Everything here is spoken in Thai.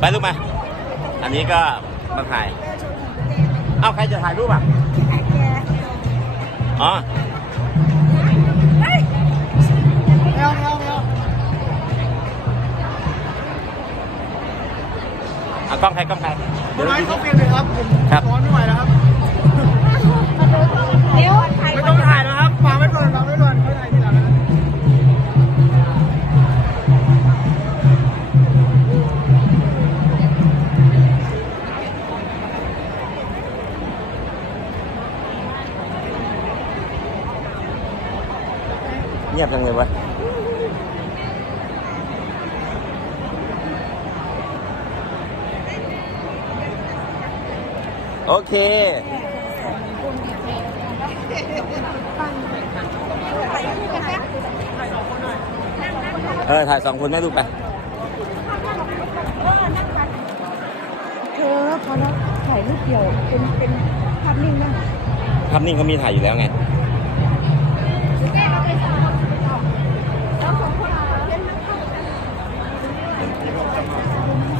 ไปลูกมา อันนี้ก็มาถ่าย เอ้าใครจะถ่ายรูปอะ อ๋อเร็วเร็วเร็วเอากล้องใครกล้องใครเดี๋ยวให้เขาเปลี่ยนเลยครับ ผมครับ ร้อนไม่ไหวแล้วครับ งียบจังเลยวะโอเค เออ ถ่ายสองคนแม่ลูกไป เธอพอแล้วถ่ายรูปเดียวเป็นเป็นภาพนิ่งนะภาพนิ่งเขามีถ่ายอยู่แล้วไง 何?